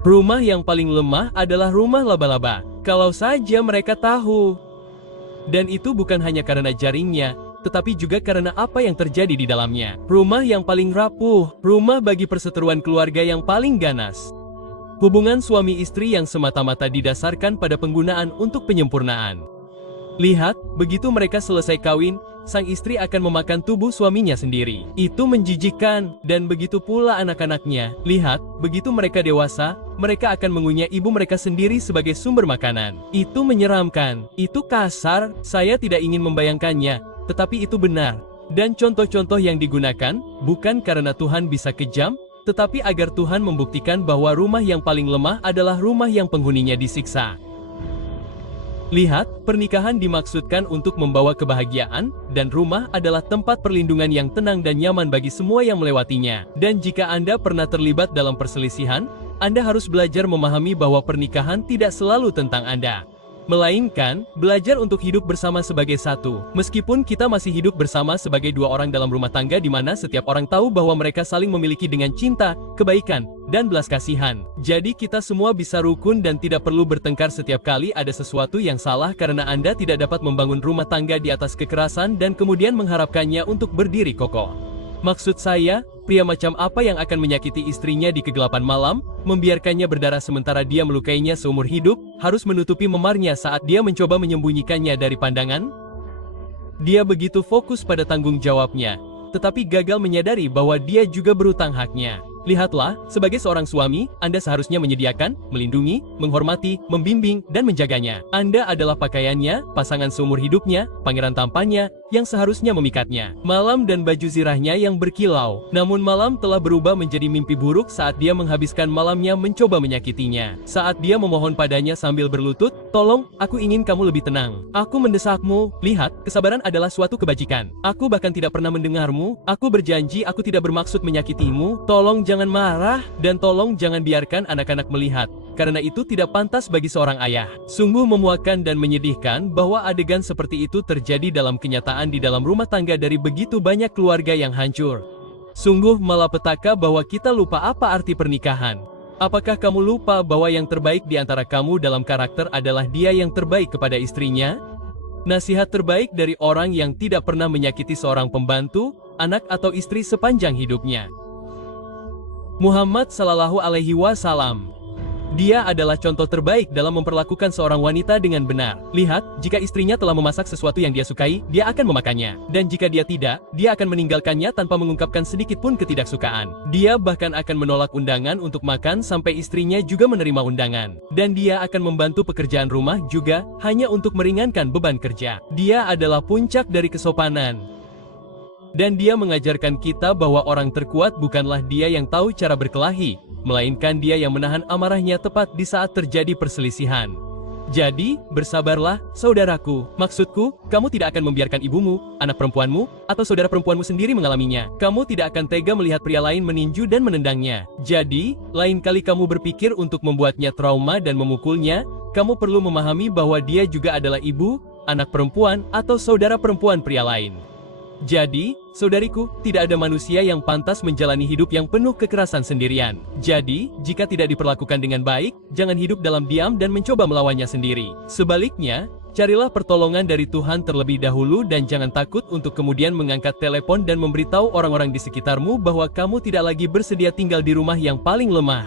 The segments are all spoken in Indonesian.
Rumah yang paling lemah adalah rumah laba-laba. Kalau saja mereka tahu. Dan itu bukan hanya karena jaringnya, tetapi juga karena apa yang terjadi di dalamnya. Rumah yang paling rapuh, rumah bagi perseteruan keluarga yang paling ganas. Hubungan suami istri yang semata-mata didasarkan pada penggunaan untuk penyempurnaan. Lihat, begitu mereka selesai kawin, sang istri akan memakan tubuh suaminya sendiri. Itu menjijikkan, dan begitu pula anak-anaknya. Lihat, begitu mereka dewasa, mereka akan mengunyah ibu mereka sendiri sebagai sumber makanan. Itu menyeramkan, itu kasar, saya tidak ingin membayangkannya, tetapi itu benar. Dan contoh-contoh yang digunakan, bukan karena Tuhan bisa kejam, tetapi agar Tuhan membuktikan bahwa rumah yang paling lemah adalah rumah yang penghuninya disiksa. Lihat, pernikahan dimaksudkan untuk membawa kebahagiaan, dan rumah adalah tempat perlindungan yang tenang dan nyaman bagi semua yang melewatinya. Dan jika Anda pernah terlibat dalam perselisihan, Anda harus belajar memahami bahwa pernikahan tidak selalu tentang Anda. Melainkan, belajar untuk hidup bersama sebagai satu. Meskipun kita masih hidup bersama sebagai dua orang dalam rumah tangga di mana setiap orang tahu bahwa mereka saling memiliki dengan cinta, kebaikan, dan belas kasihan. Jadi kita semua bisa rukun dan tidak perlu bertengkar setiap kali ada sesuatu yang salah karena Anda tidak dapat membangun rumah tangga di atas kekerasan dan kemudian mengharapkannya untuk berdiri kokoh. Maksud saya, pria macam apa yang akan menyakiti istrinya di kegelapan malam, membiarkannya berdarah sementara dia melukainya seumur hidup, harus menutupi memarnya saat dia mencoba menyembunyikannya dari pandangan? Dia begitu fokus pada tanggung jawabnya, tetapi gagal menyadari bahwa dia juga berutang haknya. Lihatlah, sebagai seorang suami, Anda seharusnya menyediakan, melindungi, menghormati, membimbing, dan menjaganya. Anda adalah pakaiannya, pasangan seumur hidupnya, pangeran tampannya, yang seharusnya memikatnya. Malam dan baju zirahnya yang berkilau. Namun malam telah berubah menjadi mimpi buruk saat dia menghabiskan malamnya mencoba menyakitinya. Saat dia memohon padanya sambil berlutut, "Tolong, aku ingin kamu lebih tenang. Aku mendesakmu. Lihat, kesabaran adalah suatu kebajikan. Aku bahkan tidak pernah mendengarmu. Aku berjanji aku tidak bermaksud menyakitimu. Tolong jangan marah, dan tolong jangan biarkan anak-anak melihat. Karena itu tidak pantas bagi seorang ayah." Sungguh memuakkan dan menyedihkan bahwa adegan seperti itu terjadi dalam kenyataan di dalam rumah tangga dari begitu banyak keluarga yang hancur. Sungguh malapetaka bahwa kita lupa apa arti pernikahan. Apakah kamu lupa bahwa yang terbaik di antara kamu dalam karakter adalah dia yang terbaik kepada istrinya? Nasihat terbaik dari orang yang tidak pernah menyakiti seorang pembantu, anak atau istri sepanjang hidupnya. Muhammad Sallallahu Alaihi Wasallam. Dia adalah contoh terbaik dalam memperlakukan seorang wanita dengan benar. Lihat, jika istrinya telah memasak sesuatu yang dia sukai, dia akan memakannya. Dan jika dia tidak, dia akan meninggalkannya tanpa mengungkapkan sedikit pun ketidaksukaan. Dia bahkan akan menolak undangan untuk makan sampai istrinya juga menerima undangan. Dan dia akan membantu pekerjaan rumah juga, hanya untuk meringankan beban kerja. Dia adalah puncak dari kesopanan. Dan dia mengajarkan kita bahwa orang terkuat bukanlah dia yang tahu cara berkelahi, melainkan dia yang menahan amarahnya tepat di saat terjadi perselisihan. Jadi, bersabarlah, saudaraku. Maksudku, kamu tidak akan membiarkan ibumu, anak perempuanmu, atau saudara perempuanmu sendiri mengalaminya. Kamu tidak akan tega melihat pria lain meninju dan menendangnya. Jadi, lain kali kamu berpikir untuk membuatnya trauma dan memukulnya, kamu perlu memahami bahwa dia juga adalah ibu, anak perempuan, atau saudara perempuan pria lain. Jadi, saudariku, tidak ada manusia yang pantas menjalani hidup yang penuh kekerasan sendirian. Jadi, jika tidak diperlakukan dengan baik, jangan hidup dalam diam dan mencoba melawannya sendiri. Sebaliknya, carilah pertolongan dari Tuhan terlebih dahulu dan jangan takut untuk kemudian mengangkat telepon dan memberitahu orang-orang di sekitarmu bahwa kamu tidak lagi bersedia tinggal di rumah yang paling lemah.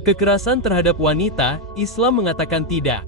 Kekerasan terhadap wanita, Islam mengatakan tidak.